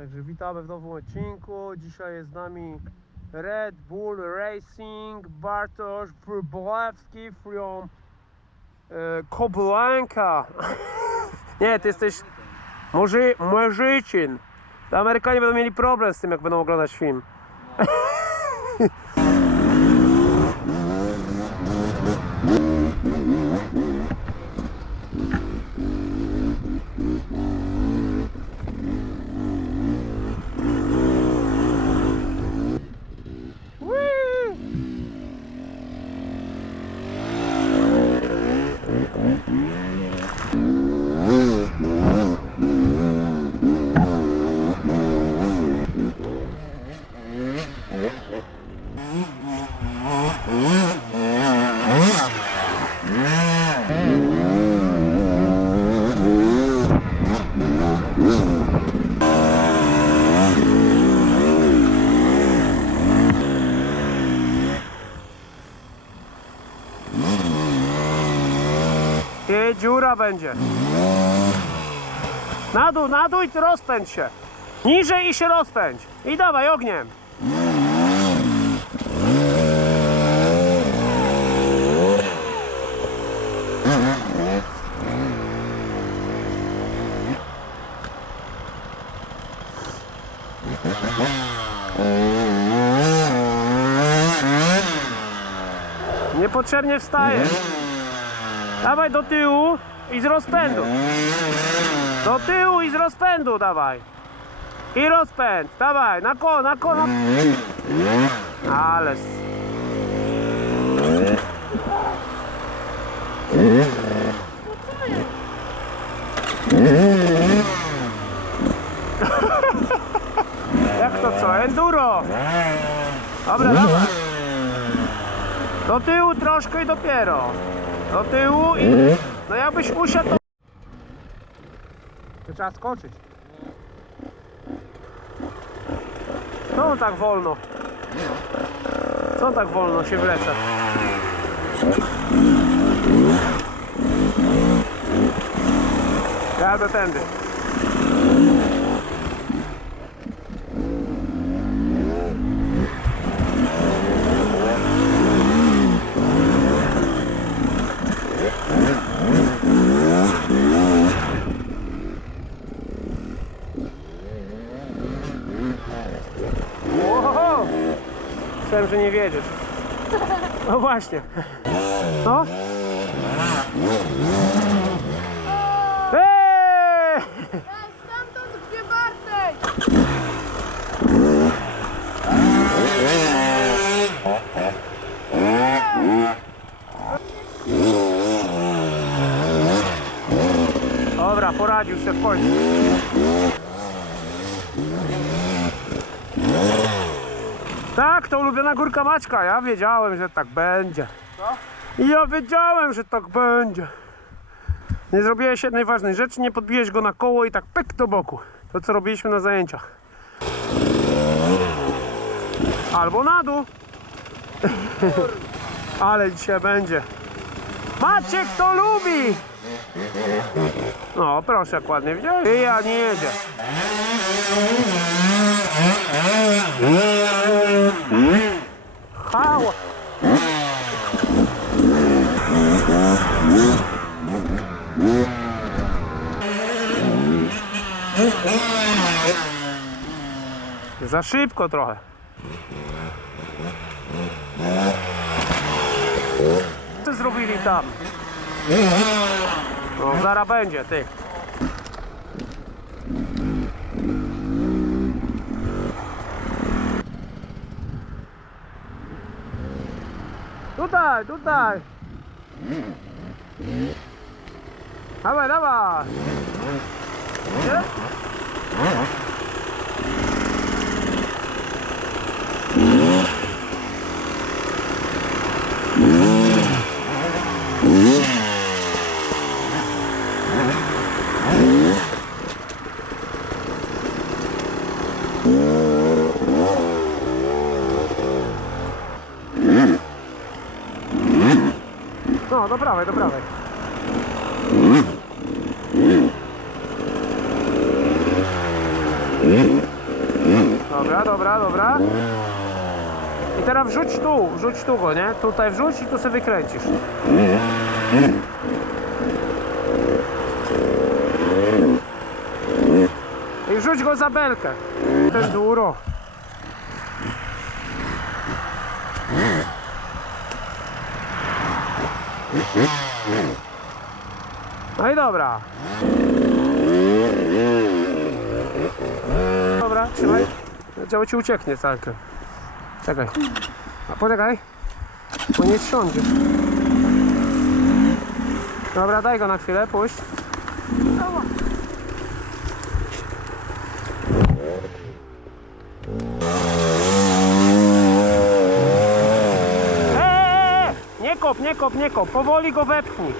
Także witamy w nowym odcinku. Dzisiaj jest z nami Red Bull Racing Bartosz Wróblewski from e, Koblanka. Nie, ty jesteś Murzy, Murzycin. To Amerykanie będą mieli problem z tym, jak będą oglądać film. I dziura będzie. Na dół, na dół i ty rozpędź się. Niżej i się rozpędź. I dawaj ogniem. Niepotrzebnie wstajesz. Dawaj do tyłu i z rozpędu. Do tyłu i z rozpędu dawaj. I rozpęd. Dawaj, na ko, na ko, na... Ale... Jak to co? Enduro! Dobra, dawaj. Do tyłu troszkę i dopiero. Do tyłu i... No jakbyś usiadł to... To trzeba skoczyć. Co on tak wolno? Co on tak wolno się wlecze? Jadę tędy. Myślałem, że nie wiedziesz. No właśnie. No? Eee! Stamtąd gdzie! Dobra, poradził się w końcu. Tak, to ulubiona górka Maćka. Ja wiedziałem, że tak będzie. Ja wiedziałem, że tak będzie. Nie zrobiłeś jednej ważnej rzeczy, nie podbiłeś go na koło i tak pyk do boku. To co robiliśmy na zajęciach. Albo na dół. Ale dzisiaj będzie. Maciek to lubi! No, proszę, jak ładnie widziałeś? I ja nie jedzie. Hała. Za szybko trochę. Co zrobili tam? No, zaraz będzie, ty. Tutaj, tutaj. Dawaj, dawaj. Nie? No, do prawej, do prawej. Dobra, dobra, dobra. I teraz wrzuć tu, wrzuć tu go, nie? Tutaj wrzuć i tu sobie wykręcisz. I wrzuć go za belkę. Ten duro. No i dobra. Dobra, trzymaj. Działo ci ucieknie całkiem. Czekaj. A poczekaj. Bo nie wsiądzie. Dobra, daj go na chwilę, puść. Kop, nie kop, nie kop. Powoli go wepchnij.